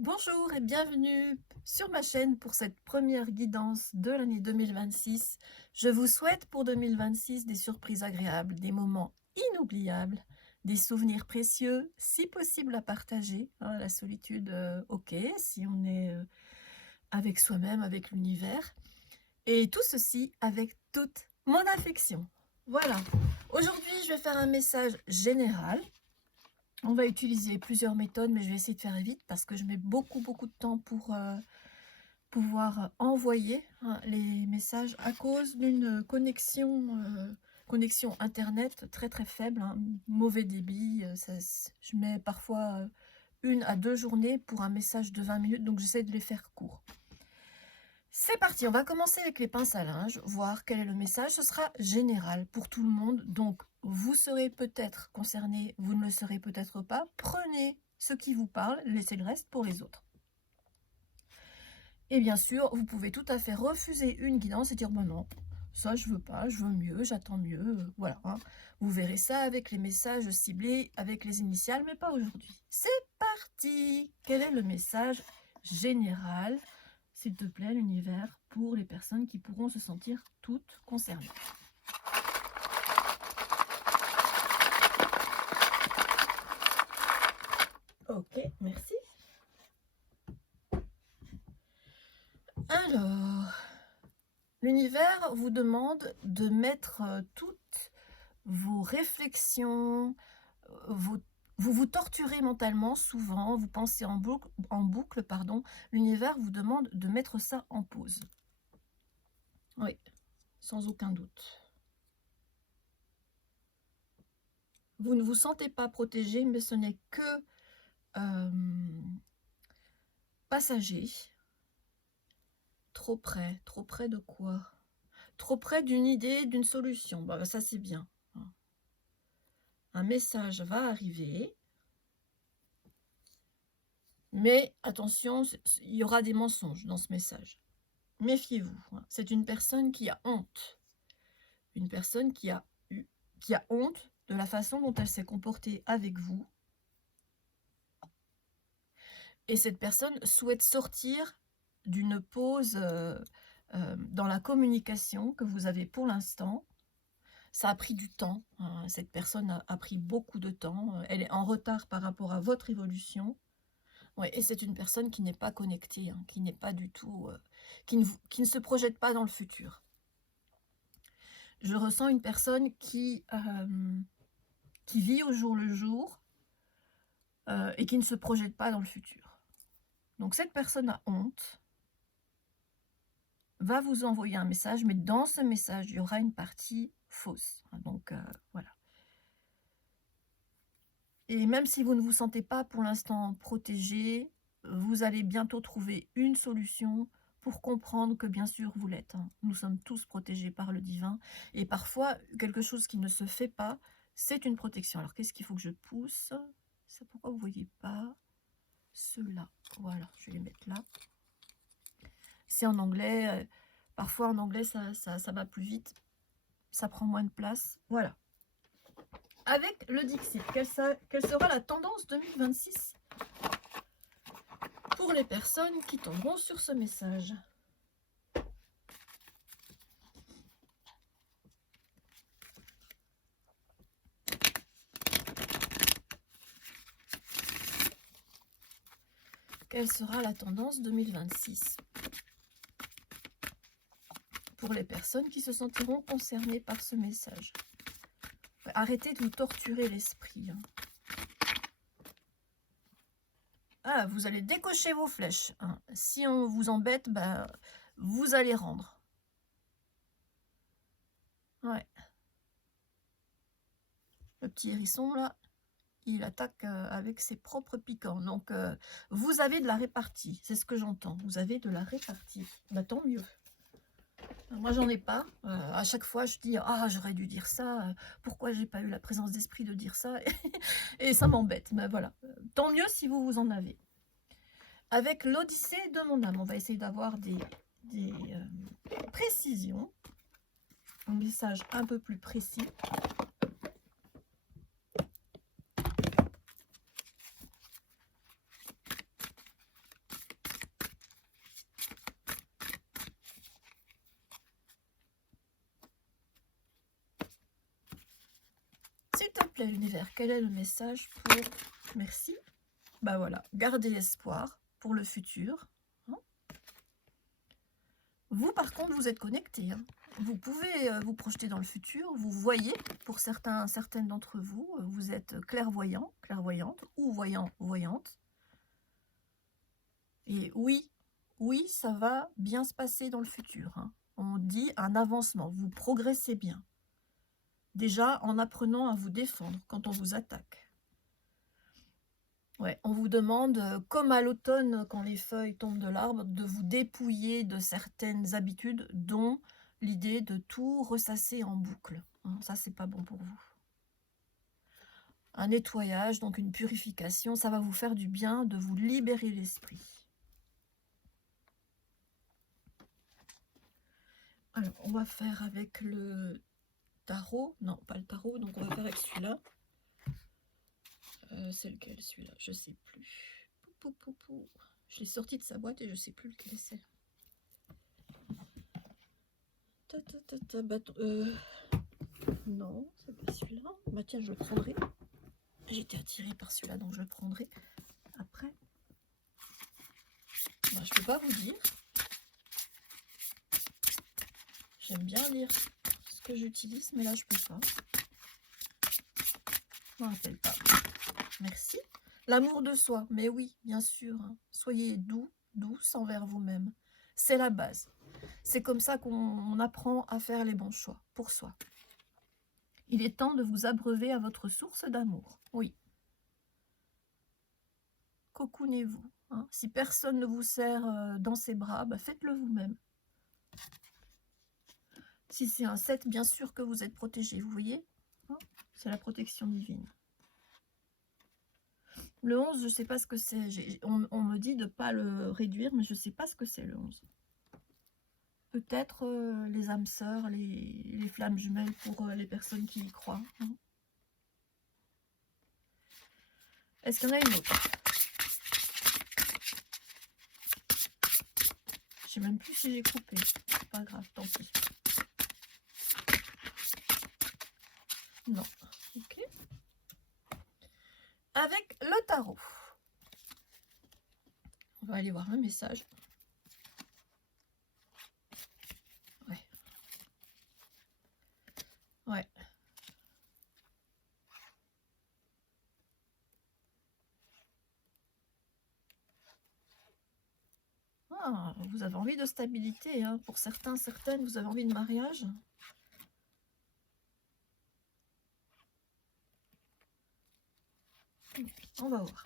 Bonjour et bienvenue sur ma chaîne pour cette première guidance de l'année 2026. Je vous souhaite pour 2026 des surprises agréables, des moments inoubliables, des souvenirs précieux, si possible à partager, hein. La solitude, ok, si on est avec soi-même, avec l'univers. Et tout ceci avec toute mon affection. Voilà. Aujourd'hui, je vais faire un message général. On va utiliser plusieurs méthodes, mais je vais essayer de faire vite parce que je mets beaucoup de temps pour pouvoir envoyer, hein, les messages à cause d'une connexion internet très faible, hein, mauvais débit. Je mets parfois 1 à 2 journées pour un message de 20 minutes, donc j'essaie de les faire courts. C'est parti, on va commencer avec les pinces à linge, voir quel est le message. Ce sera général pour tout le monde, donc vous serez peut-être concerné, vous ne le serez peut-être pas. Prenez ce qui vous parle, laissez le reste pour les autres. Et bien sûr, vous pouvez tout à fait refuser une guidance et dire bon non, ça je veux pas, je veux mieux, j'attends mieux, voilà, hein. Vous verrez ça avec les messages ciblés, avec les initiales, mais pas aujourd'hui. C'est parti. Quel est le message général, s'il te plaît, l'univers, pour les personnes qui pourront se sentir toutes concernées? Ok, merci. Alors, l'univers vous demande de mettre toutes vos réflexions, vous vous torturez mentalement souvent, vous pensez en boucle, pardon. L'univers vous demande de mettre ça en pause. Oui, sans aucun doute. Vous ne vous sentez pas protégé, mais ce n'est que euh, passager. Trop près de quoi? Trop près d'une idée, d'une solution. Bah, ça c'est bien. Un message va arriver. Mais attention, il y aura des mensonges dans ce message. Méfiez-vous. C'est une personne qui a honte. Une personne qui a honte de la façon dont elle s'est comportée avec vous. Et cette personne souhaite sortir d'une pause dans la communication que vous avez pour l'instant. Ça a pris du temps. Cette personne a pris beaucoup de temps. Elle est en retard par rapport à votre évolution. Ouais, et c'est une personne qui n'est pas connectée, hein, qui n'est pas du tout, qui ne se projette pas dans le futur. Je ressens une personne qui vit au jour le jour et qui ne se projette pas dans le futur. Donc cette personne a honte, va vous envoyer un message, mais dans ce message, il y aura une partie fausse. Donc voilà. Et même si vous ne vous sentez pas pour l'instant protégé, vous allez bientôt trouver une solution pour comprendre que bien sûr vous l'êtes, hein. Nous sommes tous protégés par le divin. Et parfois, quelque chose qui ne se fait pas, c'est une protection. Alors qu'est-ce qu'il faut que je pousse? C'est pourquoi vous ne voyez pas ceux-là. Voilà, je vais les mettre là. C'est en anglais. Parfois en anglais, ça va plus vite. Ça prend moins de place. Voilà. Avec le Dixit, quelle sera la tendance 2026 pour les personnes qui tomberont sur ce message? Quelle sera la tendance 2026 pour les personnes qui se sentiront concernées par ce message? Arrêtez de vous torturer l'esprit, hein. Ah, vous allez décocher vos flèches, hein. Si on vous embête, vous allez rendre. Ouais. Le petit hérisson, là, il attaque avec ses propres piquants. Donc, vous avez de la répartie. C'est ce que j'entends. Vous avez de la répartie. Bah, tant mieux. Moi, j'en ai pas. À chaque fois, je dis ah, j'aurais dû dire ça. Pourquoi j'ai pas eu la présence d'esprit de dire ça? Et ça m'embête. Mais voilà. Tant mieux si vous en avez. Avec l'Odyssée de mon âme, on va essayer d'avoir des précisions. Un message un peu plus précis. plaît, l'univers, quel est le message pour... Merci. Bah voilà, gardez espoir pour le futur. Hein. Vous, par contre, vous êtes connecté. Hein. Vous pouvez vous projeter dans le futur. Vous voyez, pour certaines d'entre vous, vous êtes clairvoyant, clairvoyante, ou voyant, voyante. Et oui, oui, ça va bien se passer dans le futur. Hein. On dit un avancement, vous progressez bien. Déjà, en apprenant à vous défendre quand on vous attaque. Ouais, on vous demande, comme à l'automne, quand les feuilles tombent de l'arbre, de vous dépouiller de certaines habitudes, dont l'idée de tout ressasser en boucle. Hein, ça, c'est pas bon pour vous. Un nettoyage, donc une purification, ça va vous faire du bien de vous libérer l'esprit. Alors, on va faire avec le tarot. Non, pas le tarot, donc on va faire avec celui-là. C'est lequel celui-là? Je sais plus. Je l'ai sorti de sa boîte et je sais plus lequel c'est. Non, c'est pas celui-là. Bah tiens, je le prendrai. J'étais attirée par celui-là, donc je le prendrai après. Bah, je peux pas vous dire. J'aime bien lire ce que j'utilise, mais là je peux pas. Je me rappelle pas. Merci. L'amour de soi, mais oui, bien sûr. Hein. Soyez douce envers vous-même. C'est la base. C'est comme ça qu'on apprend à faire les bons choix pour soi. Il est temps de vous abreuver à votre source d'amour. Oui. Cocoonez-vous. Hein. Si personne ne vous serre dans ses bras, bah faites-le vous-même. Si c'est un 7, bien sûr que vous êtes protégé. Vous voyez, hein, c'est la protection divine. Le 11, je ne sais pas ce que c'est. On me dit de ne pas le réduire, mais je ne sais pas ce que c'est le 11. Peut-être les âmes sœurs, les flammes jumelles pour les personnes qui y croient. Hein. Est-ce qu'il y en a une autre? Je ne sais même plus si j'ai coupé. C'est pas grave, tant pis. Non. Ok. Avec le tarot. On va aller voir le message. Ouais. Ouais. Ah, vous avez envie de stabilité, hein. Pour certains, certaines, vous avez envie de mariage. On va voir.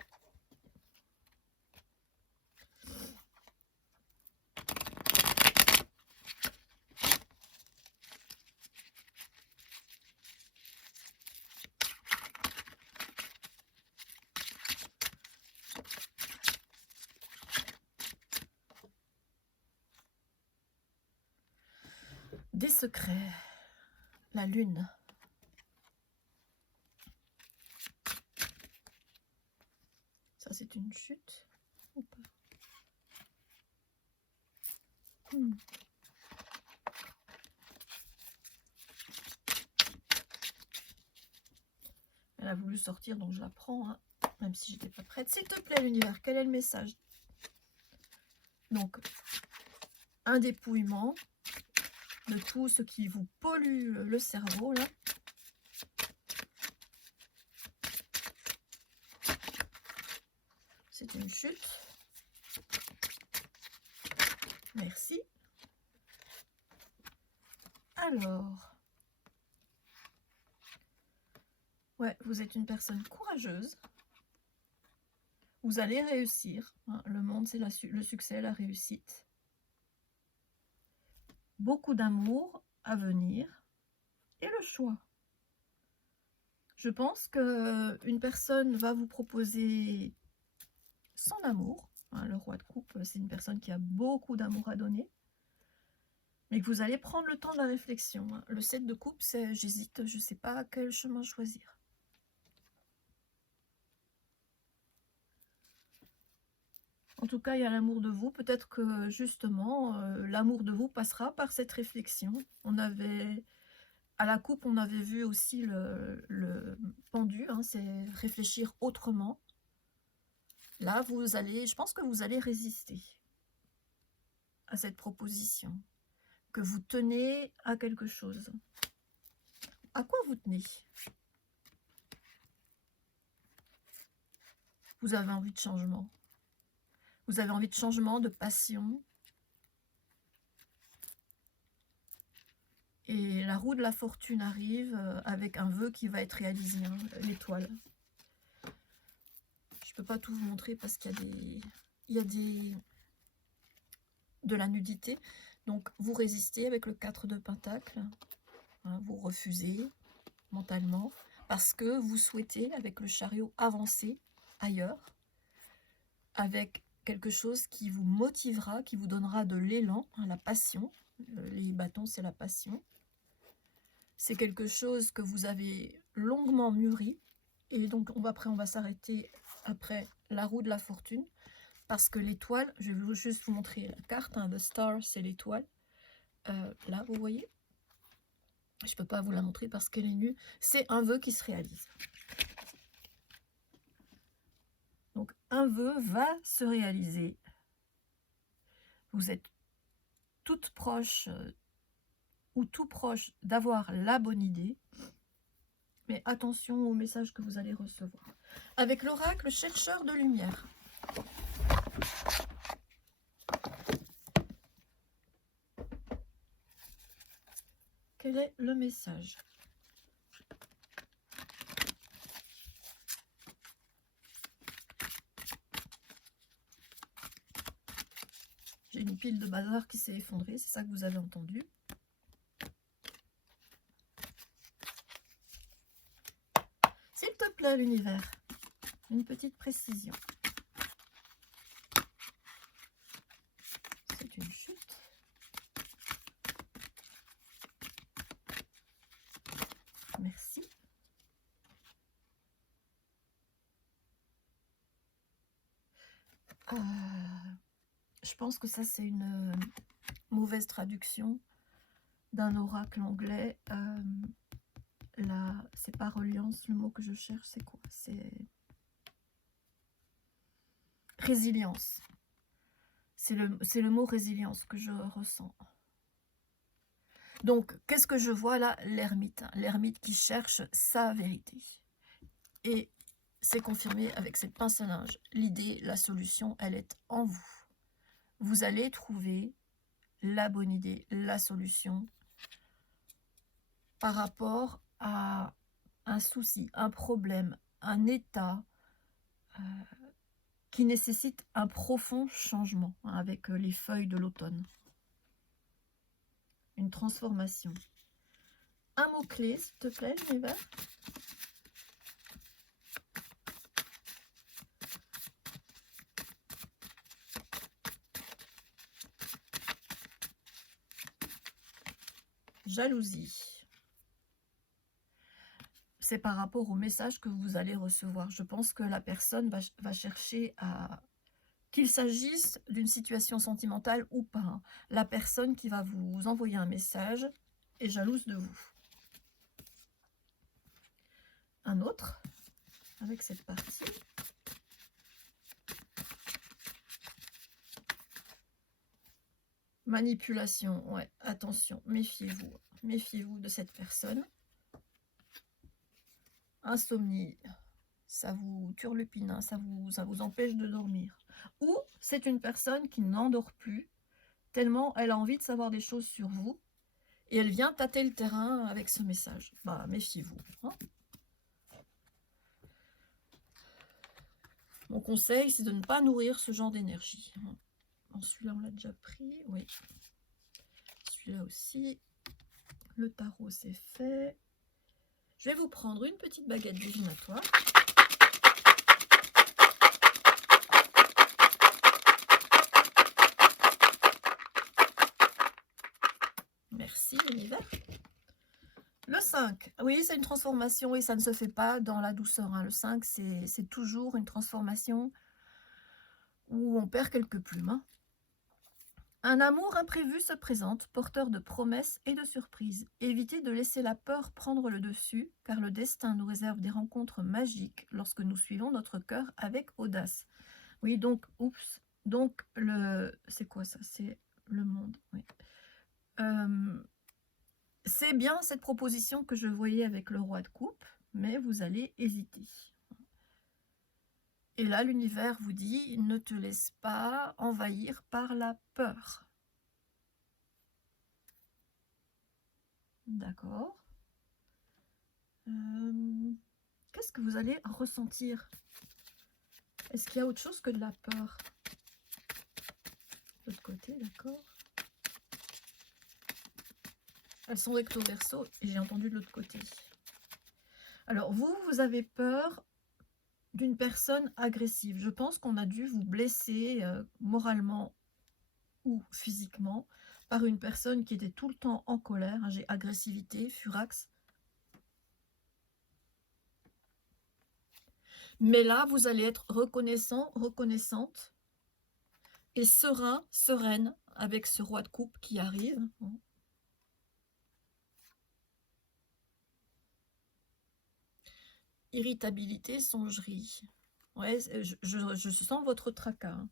Des secrets. La lune. Ça, c'est une chute ou pas? Elle a voulu sortir, donc je la prends, hein, même si j'étais pas prête. S'il te plaît, l'univers, quel est le message? Donc, un dépouillement de tout ce qui vous pollue le cerveau, là. C'est une chute. Merci. Alors, ouais, vous êtes une personne courageuse. Vous allez réussir. Hein. Le monde, c'est le succès, la réussite. Beaucoup d'amour à venir. Et le choix. Je pense qu'une personne va vous proposer son amour. Hein, le roi de coupe, c'est une personne qui a beaucoup d'amour à donner. Mais que vous allez prendre le temps de la réflexion. Hein. Le 7 de coupe, c'est j'hésite, je ne sais pas quel chemin choisir. En tout cas, il y a l'amour de vous. Peut-être que justement, l'amour de vous passera par cette réflexion. On avait À la coupe, on avait vu aussi le pendu, hein, c'est réfléchir autrement. Là, vous allez, je pense que vous allez résister à cette proposition, que vous tenez à quelque chose. À quoi vous tenez? Vous avez envie de changement. Vous avez envie de changement, de passion. Et la roue de la fortune arrive avec un vœu qui va être réalisé, hein, l'étoile. Je ne peux pas tout vous montrer parce qu'il y a de la nudité. Donc, vous résistez avec le 4 de Pentacle. Hein, vous refusez mentalement parce que vous souhaitez, avec le chariot, avancer ailleurs, avec quelque chose qui vous motivera, qui vous donnera de l'élan, hein, la passion. Les bâtons, c'est la passion. C'est quelque chose que vous avez longuement mûri. Et donc, après, on va s'arrêter après la roue de la fortune. Parce que l'étoile, je vais juste vous montrer la carte. Hein, the star, c'est l'étoile. Là, vous voyez. Je ne peux pas vous la montrer parce qu'elle est nue. C'est un vœu qui se réalise. Donc, un vœu va se réaliser. Vous êtes toute proche ou tout proche d'avoir la bonne idée. Mais attention au message que vous allez recevoir. Avec l'oracle chercheur de lumière. Quel est le message? J'ai une pile de bazar qui s'est effondrée, c'est ça que vous avez entendu. S'il te plaît, l'univers, une petite précision. C'est une chute. Merci. Je pense que ça, c'est une mauvaise traduction d'un oracle anglais. C'est pas reliance, le mot que je cherche, c'est quoi? C'est résilience. C'est le mot résilience que je ressens. Donc, qu'est-ce que je vois là? L'ermite. L'ermite qui cherche sa vérité. Et c'est confirmé avec cette pince à linge. L'idée, la solution, elle est en vous. Vous allez trouver la bonne idée, la solution par rapport à un souci, un problème, un état qui nécessite un profond changement, hein, avec les feuilles de l'automne. Une transformation. Un mot-clé, s'il te plaît, l'univers. Jalousie. C'est par rapport au message que vous allez recevoir. Je pense que la personne va chercher à... Qu'il s'agisse d'une situation sentimentale ou pas, hein, la personne qui va vous envoyer un message est jalouse de vous. Un autre, avec cette partie. Manipulation, ouais, attention, méfiez-vous. Méfiez-vous de cette personne. Insomnie, ça vous turlupine, hein, ça vous empêche de dormir. Ou c'est une personne qui n'endort plus, tellement elle a envie de savoir des choses sur vous, et elle vient tâter le terrain avec ce message. Bah, méfiez-vous. Hein. Mon conseil, c'est de ne pas nourrir ce genre d'énergie. Celui-là, on l'a déjà pris, oui. Celui-là aussi. Le tarot, c'est fait. Je vais vous prendre une petite baguette divinatoire. Merci, l'univers. Le 5, oui, c'est une transformation et ça ne se fait pas dans la douceur. Hein. Le 5, c'est toujours une transformation où on perd quelques plumes. Hein. Un amour imprévu se présente, porteur de promesses et de surprises. Évitez de laisser la peur prendre le dessus, car le destin nous réserve des rencontres magiques lorsque nous suivons notre cœur avec audace. Oui, donc, oups, donc c'est quoi ça? C'est le monde, oui. C'est bien cette proposition que je voyais avec le roi de coupe, mais vous allez hésiter. Et là, l'univers vous dit, ne te laisse pas envahir par la peur. D'accord. Qu'est-ce que vous allez ressentir? Est-ce qu'il y a autre chose que de la peur? De l'autre côté, d'accord. Elles sont recto verso et j'ai entendu de l'autre côté. Alors, vous avez peur d'une personne agressive. Je pense qu'on a dû vous blesser moralement ou physiquement par une personne qui était tout le temps en colère. J'ai agressivité, furax. Mais là, vous allez être reconnaissant, reconnaissante et serein, sereine avec ce roi de coupe qui arrive. Irritabilité, songerie. Ouais, je sens votre tracas. Hein.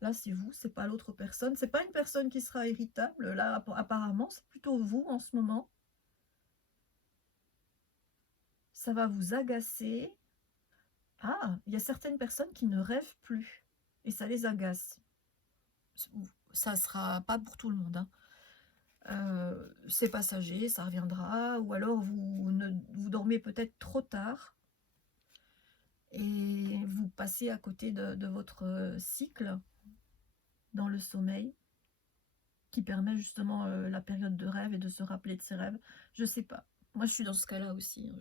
Là, c'est vous, c'est pas l'autre personne. C'est pas une personne qui sera irritable. Là, apparemment, c'est plutôt vous en ce moment. Ça va vous agacer. Ah, il y a certaines personnes qui ne rêvent plus. Et ça les agace. Ça sera pas pour tout le monde. Hein. C'est passager, ça reviendra. Ou alors, vous dormez peut-être trop tard. Et vous passez à côté de votre cycle dans le sommeil qui permet justement la période de rêve et de se rappeler de ses rêves. Je sais pas. Moi, je suis dans ce cas-là aussi. Hein.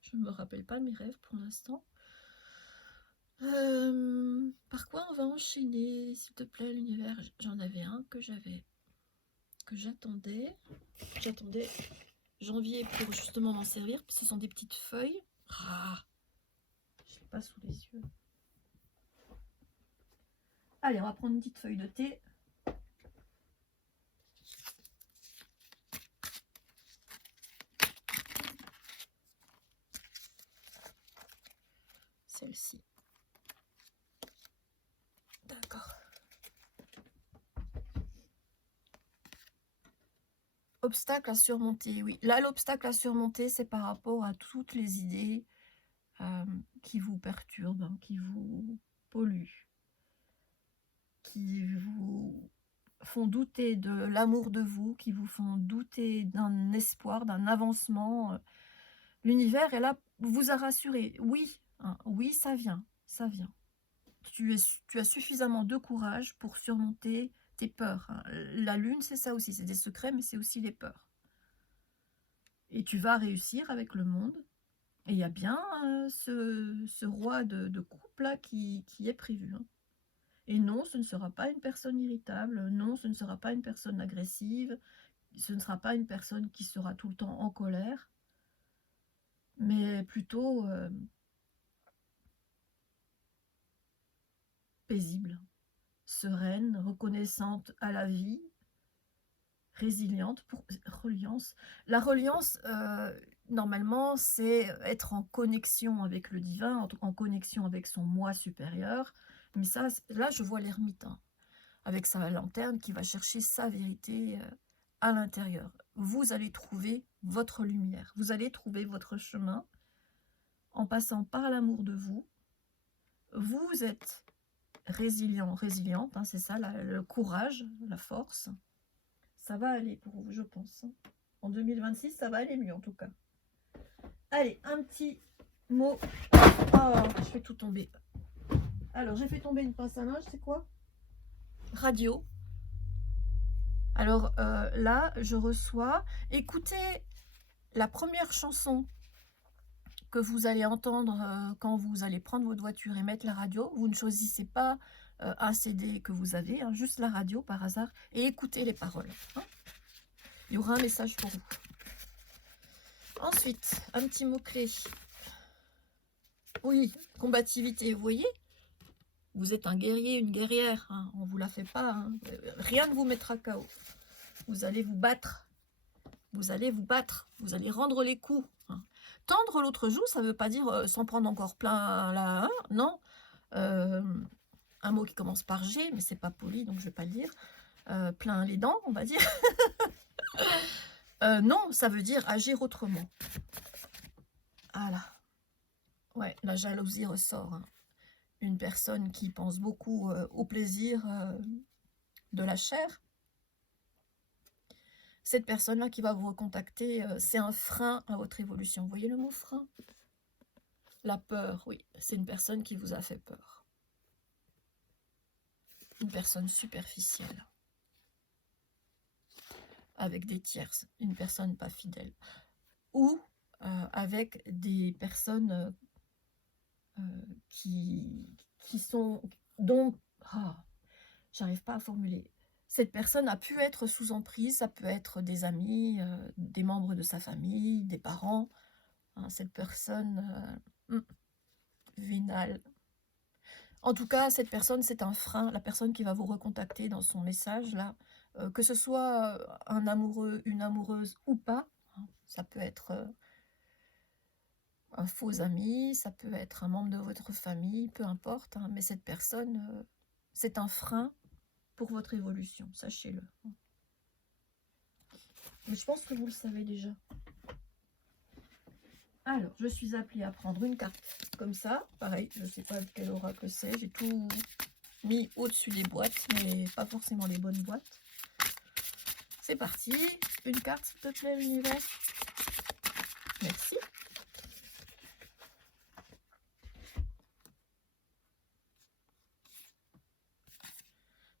Je ne me rappelle pas de mes rêves pour l'instant. Par quoi on va enchaîner, s'il te plaît, l'univers? J'en avais un que j'attendais. J'attendais janvier pour justement m'en servir. Ce sont des petites feuilles. Ah, je l'ai pas sous les yeux. Allez, on va prendre une petite feuille de thé. Celle-ci. D'accord. Obstacle à surmonter, oui. Là, l'obstacle à surmonter, c'est par rapport à toutes les idées qui vous perturbent, hein, qui vous polluent, qui vous font douter de l'amour de vous, qui vous font douter d'un espoir, d'un avancement. L'univers est là, vous a rassuré. Oui, hein, oui, ça vient, ça vient. Tu as suffisamment de courage pour surmonter tes peurs. Hein. La lune, c'est ça aussi, c'est des secrets, mais c'est aussi les peurs. Et tu vas réussir avec le monde. Et il y a bien ce roi de coupe là qui est prévu. Hein. Et non, ce ne sera pas une personne irritable. Non, ce ne sera pas une personne agressive. Ce ne sera pas une personne qui sera tout le temps en colère. Mais plutôt paisible, sereine, reconnaissante à la vie, résiliente. Reliance. La reliance, normalement, c'est être en connexion avec le divin, en connexion avec son moi supérieur. Mais ça, là, je vois l'ermite, hein, avec sa lanterne qui va chercher sa vérité à l'intérieur. Vous allez trouver votre lumière. Vous allez trouver votre chemin en passant par l'amour de vous. Vous êtes résilient, résiliente, hein, c'est ça, le courage, la force. Ça va aller pour vous, je pense. En 2026, ça va aller mieux en tout cas. Allez, un petit mot. Oh, je fais tout tomber. Alors, j'ai fait tomber une pince à linge, c'est quoi? Radio. Alors là, je reçois. Écoutez la première chanson que vous allez entendre quand vous allez prendre votre voiture et mettre la radio. Vous ne choisissez pas un CD que vous avez, hein, juste la radio par hasard, et écoutez les paroles. Hein. Il y aura un message pour vous. Ensuite, un petit mot-clé. Oui, combativité, vous voyez? Vous êtes un guerrier, une guerrière, hein, on ne vous la fait pas, hein. Rien ne vous mettra KO. Vous allez vous battre, vous allez vous battre, vous allez rendre les coups, hein. Tendre l'autre joue, ça ne veut pas dire s'en prendre encore plein là, hein, non. Un mot qui commence par G, mais c'est pas poli, donc je vais pas le dire. Plein les dents, on va dire. Non, ça veut dire agir autrement. Voilà. Ouais, la jalousie ressort, hein. Une personne qui pense beaucoup au plaisir de la chair. Cette personne-là qui va vous recontacter, c'est un frein à votre évolution. Vous voyez le mot frein? La peur, oui. C'est une personne qui vous a fait peur. Une personne superficielle. Avec des tierces. Une personne pas fidèle. Ou avec des personnes qui sont... dont... Ah, j'arrive pas à formuler. Cette personne a pu être sous emprise, ça peut être des amis, des membres de sa famille, des parents. Hein, cette personne vénale. En tout cas, cette personne, c'est un frein. La personne qui va vous recontacter dans son message, là, que ce soit un amoureux, une amoureuse ou pas, hein, ça peut être un faux ami, ça peut être un membre de votre famille, peu importe, hein, mais cette personne, c'est un frein pour votre évolution, sachez-le. Mais je pense que vous le savez déjà. Alors, je suis appelée à prendre une carte comme ça. Pareil, je ne sais pas quel oracle c'est. J'ai tout mis au-dessus des boîtes, mais pas forcément les bonnes boîtes. C'est parti. Une carte, s'il te plaît, l'univers. Merci.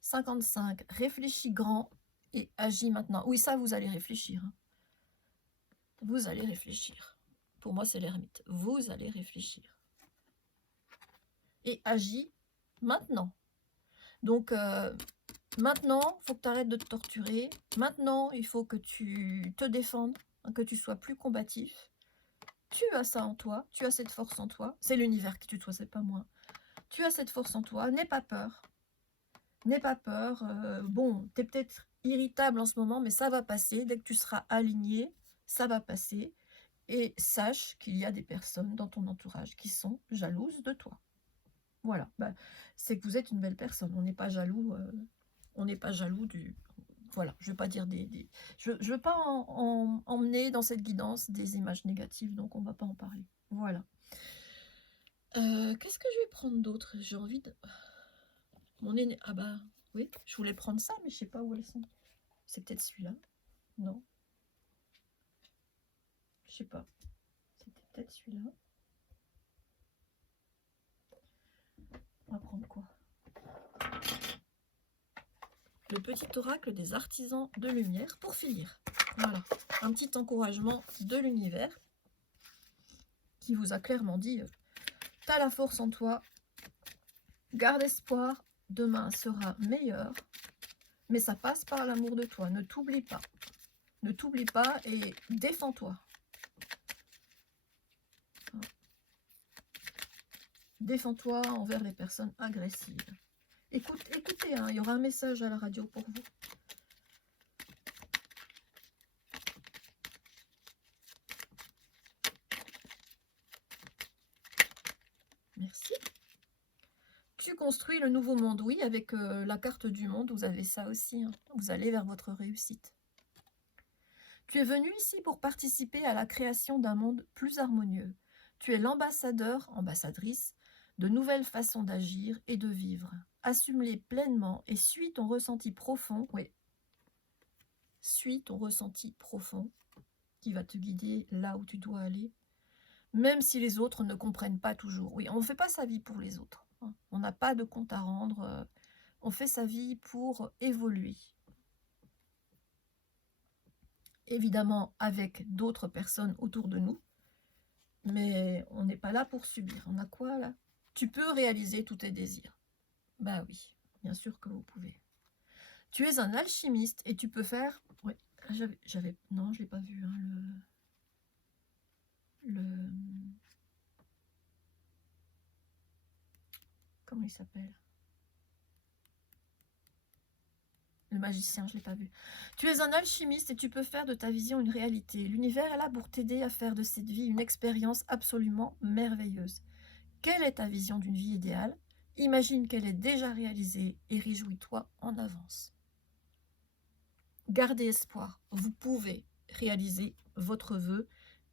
« 55. Réfléchis grand et agis maintenant. » Oui, ça, vous allez réfléchir. Hein. Vous allez réfléchir. Pour moi, c'est l'ermite. Vous allez réfléchir. Et agis maintenant. Donc, maintenant, il faut que tu arrêtes de te torturer. Maintenant, il faut que tu te défendes, hein, que tu sois plus combatif. Tu as ça en toi, tu as cette force en toi. C'est l'univers qui tutoie, c'est pas moi. Tu as cette force en toi, n'aie pas peur. N'aie pas peur. Bon, tu es peut-être irritable en ce moment, mais ça va passer. Dès que tu seras aligné, ça va passer. Et sache qu'il y a des personnes dans ton entourage qui sont jalouses de toi. Voilà, bah, c'est que vous êtes une belle personne. On n'est pas jaloux, du... Voilà, je ne veux pas dire je ne veux pas emmener dans cette guidance des images négatives, donc on ne va pas en parler. Voilà. Qu'est-ce que je vais prendre d'autre? J'ai envie de... Mon aîné... Ah bah, oui, je voulais prendre ça, mais je ne sais pas où elles sont. C'est peut-être celui-là. Non. Je ne sais pas. C'était peut-être celui-là. On va prendre quoi? Le petit oracle des artisans de lumière pour finir. Voilà, un petit encouragement de l'univers qui vous a clairement dit tu as la force en toi, garde espoir, demain sera meilleur, mais ça passe par l'amour de toi, ne t'oublie pas. Ne t'oublie pas et défends-toi. Défends-toi envers les personnes agressives. Écoutez, hein, il y aura un message à la radio pour vous. Merci. Tu construis le nouveau monde, oui, avec la carte du monde, vous avez ça aussi. Hein. Vous allez vers votre réussite. Tu es venu ici pour participer à la création d'un monde plus harmonieux. Tu es l'ambassadeur, ambassadrice, de nouvelles façons d'agir et de vivre. Assume-les pleinement et suis ton ressenti profond. Oui, suis ton ressenti profond qui va te guider là où tu dois aller. Même si les autres ne comprennent pas toujours. Oui, on ne fait pas sa vie pour les autres. Hein. On n'a pas de compte à rendre. On fait sa vie pour évoluer. Évidemment, avec d'autres personnes autour de nous. Mais on n'est pas là pour subir. On a quoi, là? Tu peux réaliser tous tes désirs. Bah oui, bien sûr que vous pouvez. Tu es un alchimiste et tu peux faire... Oui, j'avais... Non, je ne l'ai pas vu, hein, comment il s'appelle? Le magicien, je ne l'ai pas vu. Tu es un alchimiste et tu peux faire de ta vision une réalité. L'univers est là pour t'aider à faire de cette vie une expérience absolument merveilleuse. Quelle est ta vision d'une vie idéale? Imagine qu'elle est déjà réalisée et réjouis-toi en avance. Gardez espoir, vous pouvez réaliser votre vœu.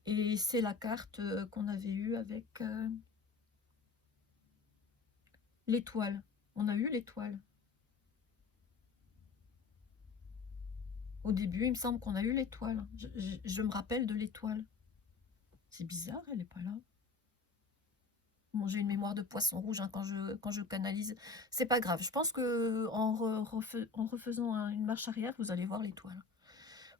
Et c'est la carte qu'on avait eue avec l'étoile. On a eu l'étoile. Au début, il me semble qu'on a eu l'étoile. Je me rappelle de l'étoile. C'est bizarre, elle n'est pas là. Bon, j'ai une mémoire de poisson rouge hein, quand je canalise. C'est pas grave. Je pense que en refaisant une marche arrière, vous allez voir l'étoile.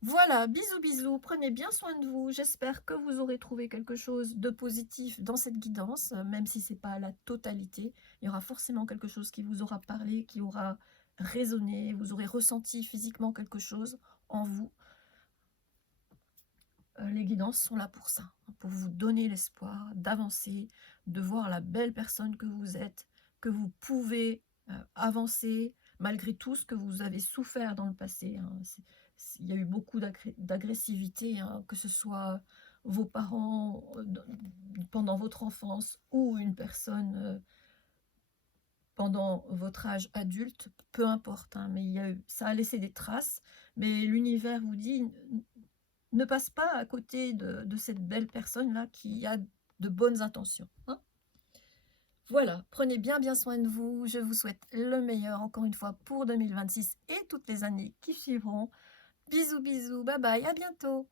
Voilà, bisous bisous, prenez bien soin de vous. J'espère que vous aurez trouvé quelque chose de positif dans cette guidance, même si ce n'est pas la totalité. Il y aura forcément quelque chose qui vous aura parlé, qui aura résonné, vous aurez ressenti physiquement quelque chose en vous. Les guidances sont là pour ça, pour vous donner l'espoir d'avancer, de voir la belle personne que vous êtes, que vous pouvez avancer malgré tout ce que vous avez souffert dans le passé. Hein. Il y a eu beaucoup d'agressivité, hein, que ce soit vos parents pendant votre enfance ou une personne pendant votre âge adulte, peu importe, hein, mais ça a laissé des traces. Mais l'univers vous dit, ne passe pas à côté de cette belle personne-là qui a de bonnes intentions. Hein. Voilà, prenez bien soin de vous. Je vous souhaite le meilleur, encore une fois, pour 2026 et toutes les années qui suivront. Bisous, bisous, bye bye, à bientôt.